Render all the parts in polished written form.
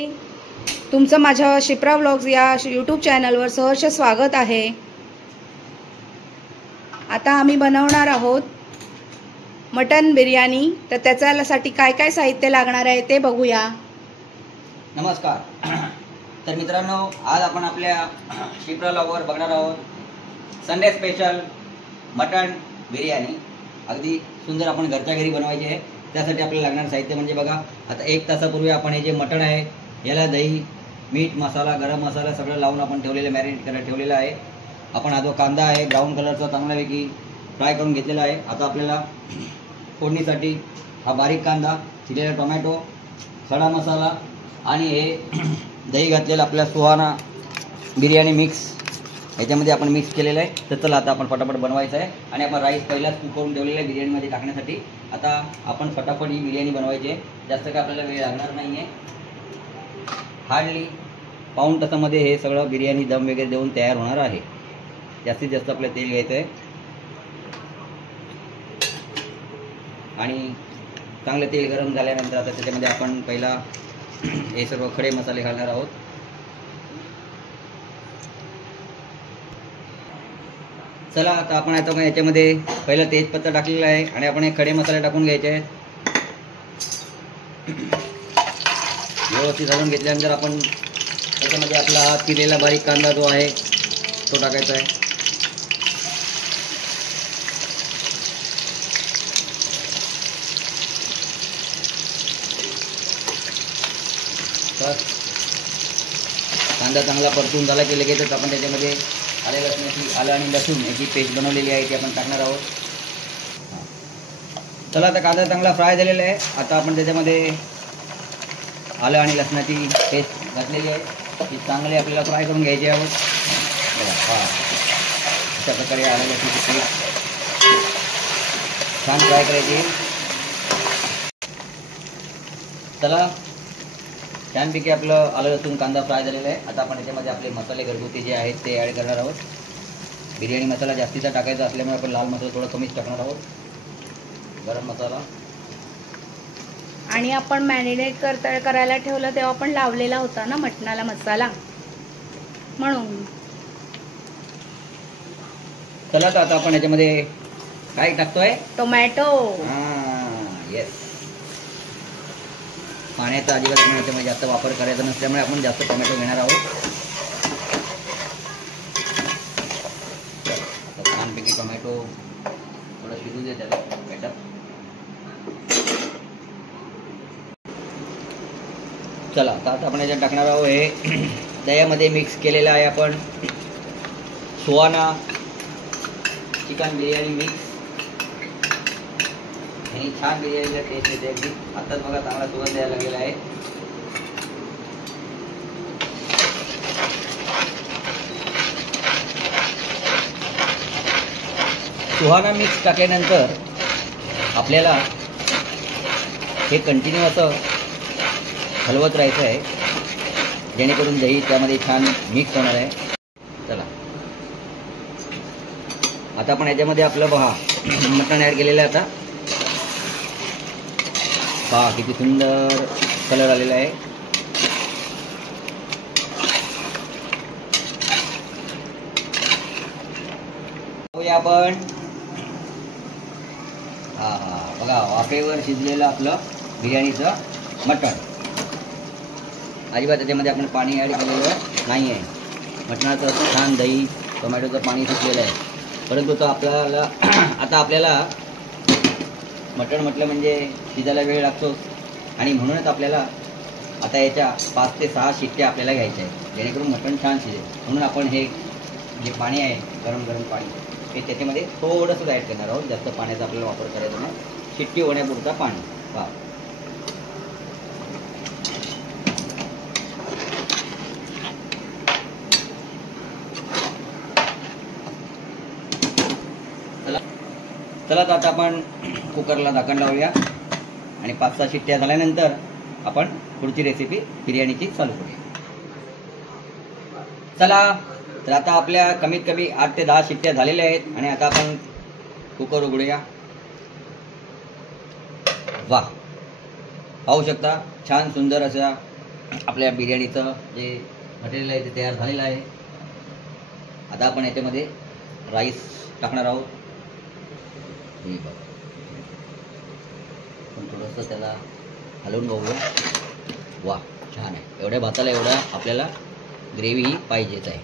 तुमचं माझ्या शिप्रा व्लॉग्स या यूट्यूब चॅनलवर सहर्ष स्वागत आहे। आता आम्ही बनवणार आहोत मटन बिर्याणी। तर त्याच्यासाठी काय काय साहित्य लागणार आहे ते बघूया। नमस्कार। तर मित्रांनो, आज आपण आपल्या शिप्रा व्लॉगवर बघणार आहोत संडे स्पेशल मटन बिर्याणी। अगदी सुंदर आपण घरच्या घरी बनवायची आहे। त्यासाठी आपल्याला लागणारे साहित्य म्हणजे बघा, आता 1 तासापूर्वी आपण हे जे मटन आहे याला दही, मीठ, मसाला, गरम मसाला सगळं लावून आपण ठेवलेलं, मॅरिनेट करायला ठेवलेलं आहे। आपण हा जो कांदा आहे ब्राऊन कलरचा चांगल्यापैकी फ्राय करून घेतलेला आहे। आता आपल्याला फोडणीसाठी हा बारीक कांदा, चिरलेला टोमॅटो, खडा मसाला आणि हे दही घातलेलं आपल्या सुहाना बिर्याणी मिक्स याच्यामध्ये आपण मिक्स केलेलं आहे। तर चला आता आपण फटाफट बनवायचं आहे। आणि आपण राईस पहिलाच कुक करून ठेवलेला आहे बिर्याणीमध्ये टाकण्यासाठी। आता आपण फटाफट ही बिर्याणी बनवायची आहे। जास्त काय आपल्याला वेळ लागणार नाही आहे। हार्डली पाऊण तासामध्ये हे सगळं बिर्याणी दम वगैरे देऊन तयार होणार आहे। जास्तीत जास्त आपल्याला तेल घ्यायचं आहे आणि चांगलं तेल गरम झाल्यानंतर आता त्याच्यामध्ये आपण पहिला हे सर्व खडे मसाले घालणार आहोत। चला आता आपण याच्यामध्ये पहिला तेजपत्ता टाकलेला आहे आणि आपण हे खडे मसाले टाकून घ्यायचे आहेत। व्यवस्थित घालून घेतल्यानंतर आपण त्याच्यामध्ये आपला हा चिरलेला बारीक कांदा जो आहे तो टाकायचा आहे। तर कांदा चांगला परतून झाला की लगेचच आपण त्याच्यामध्ये आलं आणि लसूण याची पेस्ट बनवलेली आहे ती आपण टाकणार आहोत। चला आता कांदा चांगला फ्राय झालेला आहे। आता आपण त्याच्यामध्ये आलं आणि लसणाची पेस्ट घातलेली आहे ती चांगली आपल्याला फ्राय करून घ्यायची आहे। अशा प्रकारे आलं लसणाची पेस्ट छान फ्राय करायची। चला छानपैकी आपलं आलं लसूण कांदा फ्राय झालेला आहे। आता आपण याच्यामध्ये आपले मसाले घरगुती जे आहेत ते ॲड करणार आहोत। बिर्याणी मसाला जास्तीचा टाकायचा असल्यामुळे आपण लाल मसाला थोडा कमीच टाकणार आहोत। गरम मसाला आणि आपण मॅरिनेट करायला ठेवलं तेव्हा आपण लावलेला होता ना मटणाला मसाला, म्हणून। चला तर आता आपण याच्यामध्ये काय टाकतोय? टोमॅटो। येस। पाण्याचा अजिबात आपण याच्यामध्ये जास्त वापर करायचा नसल्यामुळे आपण जास्त टोमॅटो घेणार आहोत। छानपैकी टोमॅटो थोडं शिजू दे त्याला बेटर। चला आता आपण याच्यात टाकणार आहोत हे दह्यामध्ये मिक्स केलेलं आहे आपण सुहाना चिकन बिर्याणी मिक्स। आणि छान बिर्याणीला टेस्ट येते अगदी। आताच बघा चांगला सुगंध यायला लागलेला आहे। सुहाना मिक्स टाकल्यानंतर आपल्याला हे कंटिन्यू असं हलवत राहायचं आहे जेणेकरून दही त्यामध्ये छान मिक्स होणार आहे। चला आता आपण याच्यामध्ये आपलं मटण ॲड केलेलं आहे। आता पहा किती सुंदर कलर आलेला आहे। आपण बघा वाफेवर शिजलेलं आपलं बिर्याणीचं मटण। अजिबात त्याच्यामध्ये आपण पाणी ॲड केलेलं नाही आहे। मटणाचं छान दही टोमॅटोचं पाणी सुटलेलं आहे, परंतु तो आपल्याला आता आपल्याला मटण म्हटलं म्हणजे शिजायला वेळ लागतो आणि म्हणूनच आपल्याला आता याच्या 5 ते 6 शिट्ट्या आपल्याला घ्यायच्या आहेत जेणेकरून मटण छान शिजेल। म्हणून आपण हे जे पाणी आहे गरम गरम पाणी हे त्याच्यामध्ये थोडंसं ॲड करणार आहोत। जास्त पाण्याचा आपल्याला वापर करायचा नाही, शिट्टी होण्यापुरता पाणी। चला तर आता आपण कुकरला झाकण लावूया आणि 5-6 शिट्ट्या झाल्यानंतर आपण पुढची रेसिपी बिर्याणीची चालू करूया। चला तर आता आपल्या कमीत कमी 8 ते 10 शिट्ट्या झालेल्या आहेत आणि आता आपण कुकर उघडूया। वाह, पाहू शकता छान सुंदर असा आपल्या बिर्याणीचं जे मटेरियल आहे ते तयार झालेलं आहे. आता आपण याच्यामध्ये राईस टाकणार आहोत. हे बघा, पण थोडंसं त्याला हलवून बघूया. वा, छान आहे. एवढ्या भाताला एवढा आपल्याला ग्रेव्ही ही पाहिजेच आहे.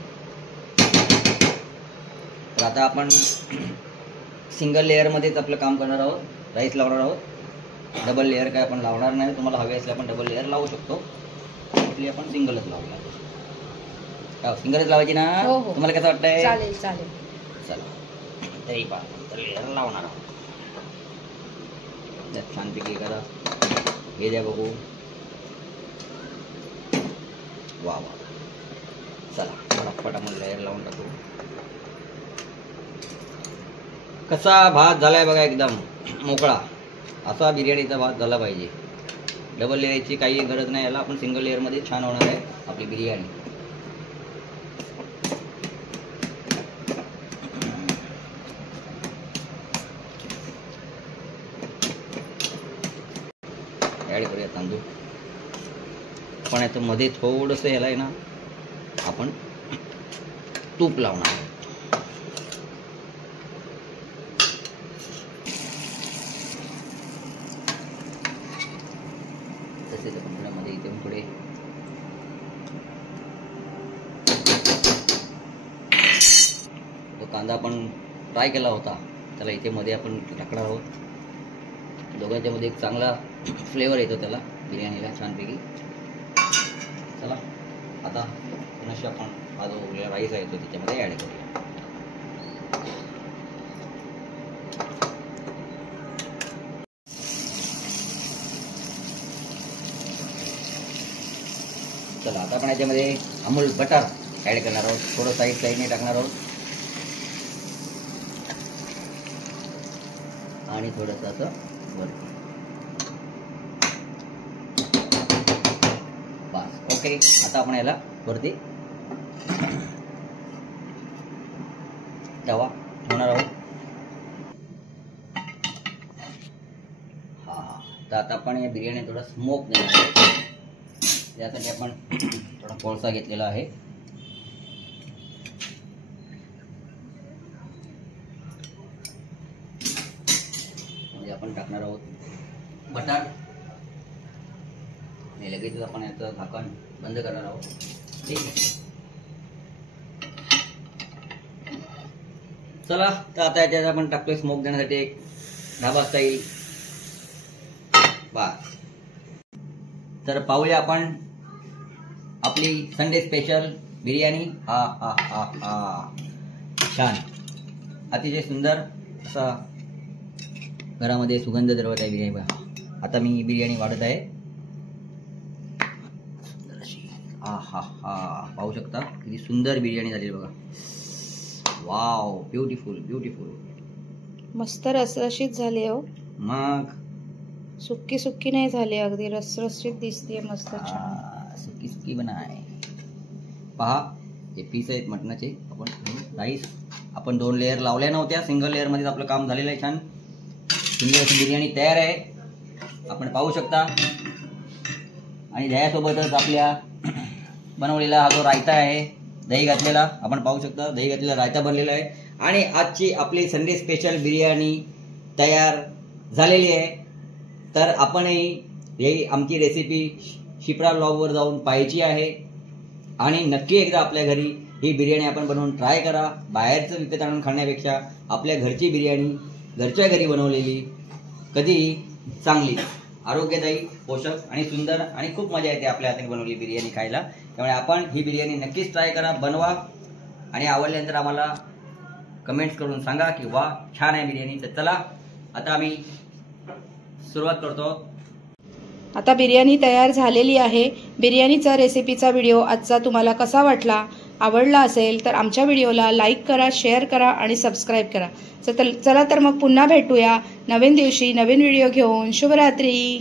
तर आता आपण सिंगल लेअरमध्येच आपलं काम करणार आहोत. राईस लावणार आहोत. डबल लेअर काय आपण लावणार नाही. तुम्हाला हवे असले आपण डबल लेअर लावू शकतो. आपली आपण सिंगलच लावूया. सिंगलच लावायची ना? हो हो. तुम्हाला कसं वाटतंय? चालेल चालेल. चला तरी पहा, तर लेअर लावणार आहोत. त्यात छानपैकी करा. हे द्या बघू. वा वा. चला फटाफट आपण लेअर लावून टाकू. कसा भात झालाय बघा, एकदम मोकळा. असा बिर्याणीचा भात झाला पाहिजे. डबल लेअरची काही गरज नाही. याला आपण सिंगल लेअरमध्ये छान होणार आहे आपली बिर्याणी. ॲड करूया तांदूळ. पण याचं मध्ये थोडंसं याला आहे ना आपण तूप लावणार. तसेच आपण थोड्यामध्ये इथे थोडे तो कांदा आपण फ्राय केला होता त्याला इथे मध्ये आपण टाकणार आहोत. दोघांच्या मध्ये एक चांगला फ्लेवर येतो त्याला बिर्याणीला छानपैकी. चला आता पुन्हा आपण हा जो राईस आहे तो त्याच्यामध्ये ॲड करूया. चला आता आपण याच्यामध्ये अमूल बटर ॲड करणार आहोत. थोडं साईडने टाकणार आहोत आणि थोडंसं असं वरती. बस ओके. आता आपण याला वरती तवा ठेवणार आहोत. हा, तर आता आपण या बिर्याणी थोडा स्मोक देणार आहोत. यासाठी आपण थोडा कोळसा घेतलेला आहे. म्हणजे आपण टाकणार आहोत बटर आणि लगेचच आपण याचं झाकण बंद करणार आहोत. ठीक आहे. चला तर आता याच्यात आपण टाकतोय स्मोक देण्यासाठी एक ढाबा स्टाईल. बस. तर पाहूया आपण आपली संडे स्पेशल बिर्याणी. हा हा हा हा, छान, अतिशय सुंदर असा घरामध्ये सुगंध दरवत आहे बिर्याणी. बघा आता मी बिर्याणी वाढत आहे. हा हा हा, पाहू शकता किती सुंदर बिर्याणी झाली बघा. Wow, beautiful beautiful. मस्त रसरशीत झाली हो. मग सुक्की सुक्की नाही झाली, अगदी रसरशीत दिसते. मस्त छान सुकी सुकी बनाय. पहा हे पीस आहेत मटणाचे. आपण राईस आपण 2 लेअर लावल्या नव्हत्या. सिंगल लेअर मध्ये आपलं काम झालेलं आहे. छान सुंदर अशी बिर्याणी तयार आहे. आपण पाहू शकता. आणि दह्यासोबतच आपल्या बनवलेला हा जो रायता आहे, दही घातलेला, आपण पाहू शकता दही घातलेला रायता बनलेला आहे. आणि आजची आपली संडे स्पेशल बिर्याणी तयार झालेली आहे. तर आपणही ही आमची रेसिपी शिप्रा ब्लॉगवर जाऊन पाहायची आहे. आणि नक्की एकदा आपल्या घरी ही बिर्याणी आपण बनवून ट्राय करा. बाहेरचं विकत आणून खाण्यापेक्षा आपल्या घरची बिर्याणी घरच्या घरी बनवलेली कधीही चांगली, आरोग्यदायी, पोषक आणि सुंदर आणि खूप मजा येते आपल्या हाताने बनवलेली बिर्याणी खायला. त्यामुळे आपण ही बिर्याणी नक्कीच ट्राय करा, बनवा आणि आवडल्यानंतर आम्हाला कमेंट्स करून सांगा की वा छान आहे बिर्याणी. तर चला आता आम्ही सुरुवात करतो. आता बिर्याणी तयार झालेली आहे. बिर्याणीचा रेसिपीचा व्हिडिओ आजचा तुम्हाला कसा वाटला? आवडला असेल तर आमच्या व्हिडिओला लाईक करा, शेअर करा आणि सबस्क्राईब करा. चला तर मग पुन्हा भेटूया नवीन दिवशी नवीन व्हिडिओ घेऊन. शुभरात्री.